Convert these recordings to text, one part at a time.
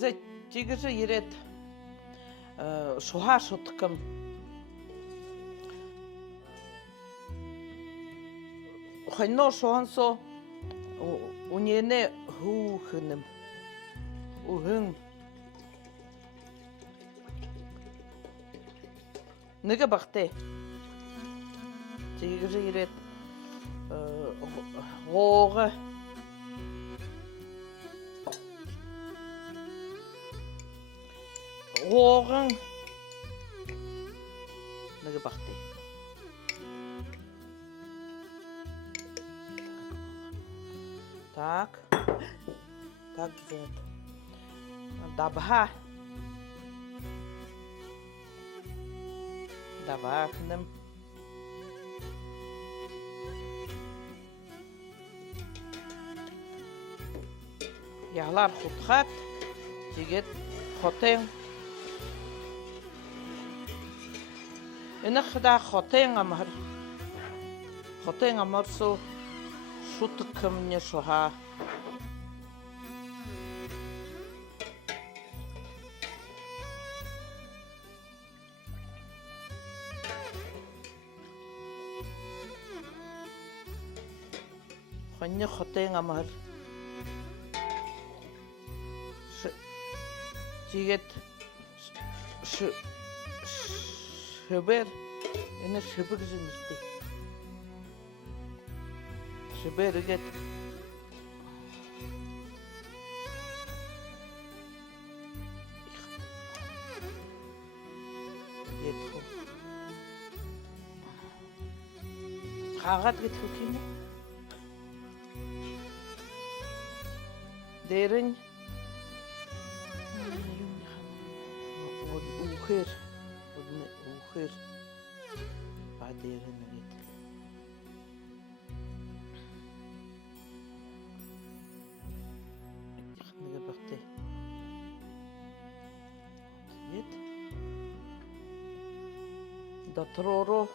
За тигежи ирет шуха шуткым. Хайно шуансо унене хухыным. Ухын. Неге бахте. Тигежи ирет гоғы. Гоғын. Неге бахте. Так. Так взять. Дабха. Дабахным. Яглар хутхат. Тигет хотен. Инах да хотен амар. Хотен амар со шуткым не шуха. Ханне хотен амар. Тигет шыбер. Эне шыбыр жимирди. Шыбер гет. Етху. Хагат гет хукине. Дерен. Ухер. Ухер. Дерен гет. Неге бахте. Ет. Датроро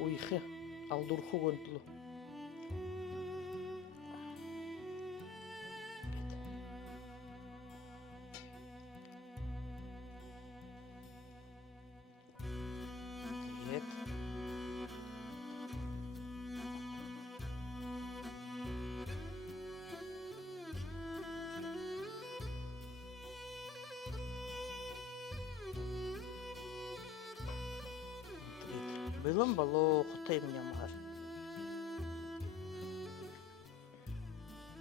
уйхе алдурху гонтлу. Ет. Билым бало хотем ямар.